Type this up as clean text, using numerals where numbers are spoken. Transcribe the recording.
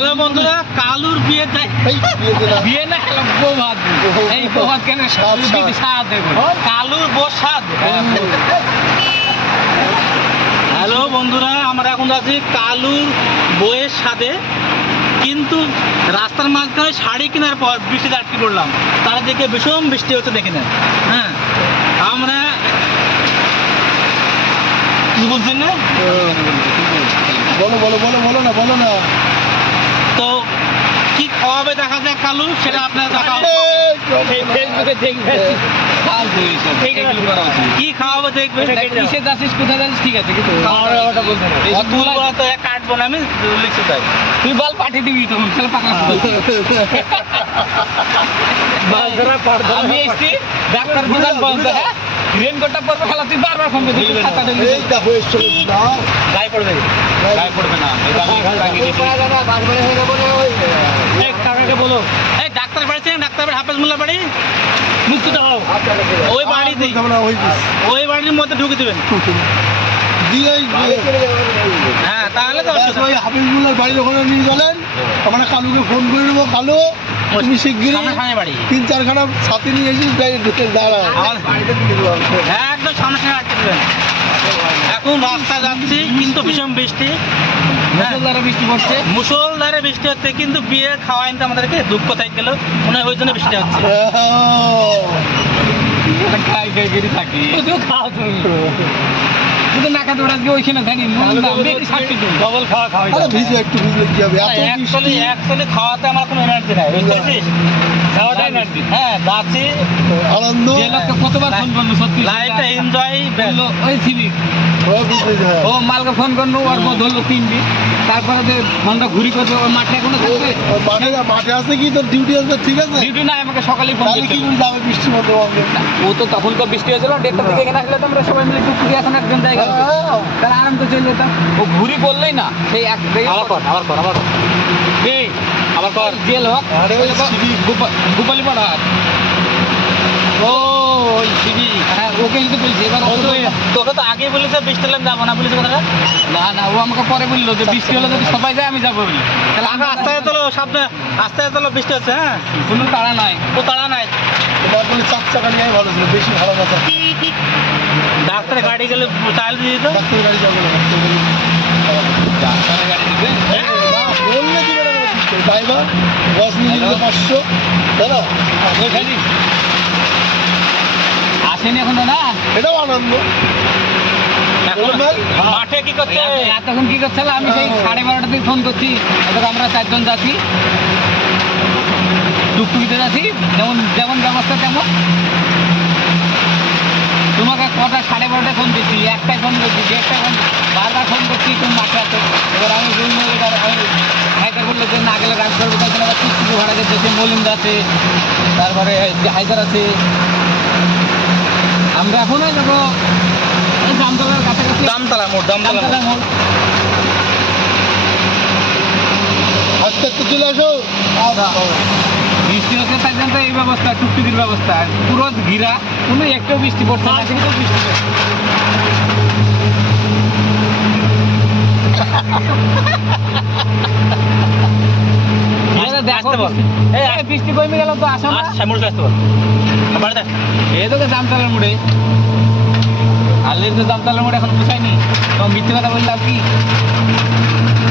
Hello বন্ধুরা, কালুর বিয়ে বিয়ে না হলো বৌভাত। এই বৌভাত কেন সাত দেবো, কালুর বউ সাত। হ্যালো বন্ধুরা, আমরা এখন আছি কালুর বইয়ের সাথে, কিন্তু রাস্তার মাঝখানে শাড়ি কেনার পর বৃষ্টিতে আটকে পড়লাম। তারা দেখে ভীষণ বৃষ্টি হচ্ছে, দেখে নেন। হ্যাঁ, আমরা কি বলছেন না, বলো বলো বলো বলো না বলো না। তো কি খাওয়াবে দেখা যাক কালু, সেটা আপনারা দেখাও। কি খাওয়াবে দেখবে, কিসে যাচ্ছিস কোথায় যাচ্ছিস ঠিক আছে, কিন্তু কাটবো না, আমি লিখতে চাই। তুই বল পাঠিয়ে দিবি তখন আমি এসছি ডাক্তার দোকান বন্ধ। হ্যাঁ, রেনকোটটা পরবে খেলা, তুই বারবার ফোন করবি। গায়ে পড়বে, গায়ে পড়বে না। কাকাকে বলো, এই ডাক্তার বাড়ি ছিলেন, ডাক্তার বাড়ি হাফেজ মোল্লার বাড়ি মুক্তি দাও, ওই বাড়িতে ওই বাড়ির মধ্যে ঢুকে দেবেন। হ্যাঁ, তাহলে তো হাফিজুল্লাহর বাড়ির ওখানে নিয়ে চলেন। আমরা কালুকে ফোন করে নেবো। কালু, তুমি শিগগিরই 3-4খানা ছাতি নিয়ে এসে দাঁড়াও। হ্যাঁ, একদম সামনে সামনে আটকে দেবেন। এখন রাস্তায় যাচ্ছি, কিন্তু ভীষণ বৃষ্টি, মুষলধারে বৃষ্টি পড়ছে, মুষলধারে বৃষ্টি হচ্ছে, কিন্তু বিয়ে খাওয়াইন তো আমাদেরকে দুঃখ থেকে গেল, মনে হয় ওই জন্য বৃষ্টি হচ্ছে। থাকি খাও তুমি, শুধু না খাতে আজকে ওইখানে জানি ডবল খাওয়া ভিজে একটু ভিজলে কি হবে? অ্যাকচুয়ালি খাওয়াতে আমার কোনো এনার্জি নাই, বুঝতে পারছিস? খাওয়াটা এনার্জি। হ্যাঁ, যাচ্ছি আনন্দ। যে লোককে কতবার ফোন করলো, সত্যি লাইফটা এনজয় বললো ওই ছিবি ও মালকে ফোন করলো, ওর মধ্যে ধরলো 3 দিন। তারপরে যে ফোনটা ঘুরি করবে, ওর মাঠে এখনো থাকবে। মাঠে আছে কি তোর ডিউটি আছে? ঠিক আছে, ডিউটি না, আমাকে সকালে ফোন করতে কি করে যাবে বৃষ্টির মধ্যে? ও তো তখন তো বৃষ্টি হয়েছিল, 1:30টার দিকে এখানে আসলে তো আমরা সবাই মিলে টুকটুকি এখন একজন জায়গা তাহলে আরাম তো চলে যেতাম। ও ঘুরি বললেই না, সেই এক আবার কর জেল হোক গোপালী পাড়া। ও ওই শিবি, হ্যাঁ, ওকে কিন্তু বলছি। এবার তোকে তো আগে বলেছে বৃষ্টি হলে যাবো না, বলেছে কথাটা। না না, ও আমাকে পরে বললো যে বৃষ্টি হলে যদি সবাই যায় আমি যাবো বলি। তাহলে আমরা আস্তে আস্তে চলো, সামনে আস্তে আস্তে চলো, বৃষ্টি হচ্ছে। হ্যাঁ, কোনো তাড়া নাই, ও তাড়া নাই। তোমার বলে 4 চাকা নিয়ে ভালো ছিল, বেশি ভালো কথা। ডাক্তারের গাড়ি গেলে চাল দিয়ে দিত। ডাক্তারের গাড়ি যাবে না, ডাক্তারের গাড়ি দিবে বললে দিবে না। ড্রাইভার বস নিয়ে 500 দাদা আসেনি এখনো না, এটাও আনন্দ। মাঠে কি করছে এতক্ষণ, কি করছে? আমি সেই 12:30টার দিকে ফোন করছি। আমরা 4 জন যাচ্ছি, টুকটুকিতে যাচ্ছি, যেমন যেমন ব্যবস্থা তেমন। তোমাকে কটা 12:30টায় ফোন করছি, 1টায় ফোন করছি, 1টায় ফোন, বারবার ফোন করছি, তুমি মাঠে আছো। এবার আমি হাইকার বললো যে না গেলে রাগ করবো, তাই জন্য আবার টুকটুকি ভাড়া যেতেছে, মলিন্দা আছে, তারপরে হাইকার আছে। আমরা এখন যাবো জামতলার কাছাকাছি, জামতলা মোড়, জামতলা মোড়। আস্তে আস্তে চলে আসো। বৃষ্টি হচ্ছে, তাই জন্য এই ব্যবস্থা, টুকটুকির ব্যবস্থা পুরো ঘিরা, কোনো একটু বৃষ্টি পড়ছে না, কিন্তু বৃষ্টি বৃষ্টি কমে গেল তো আসা না, এই তোকে জামতলার মোড়ে আলের তো জামতলার মোড়ে এখন পোষায়নি, মিথ্যে কথা বললাম কি?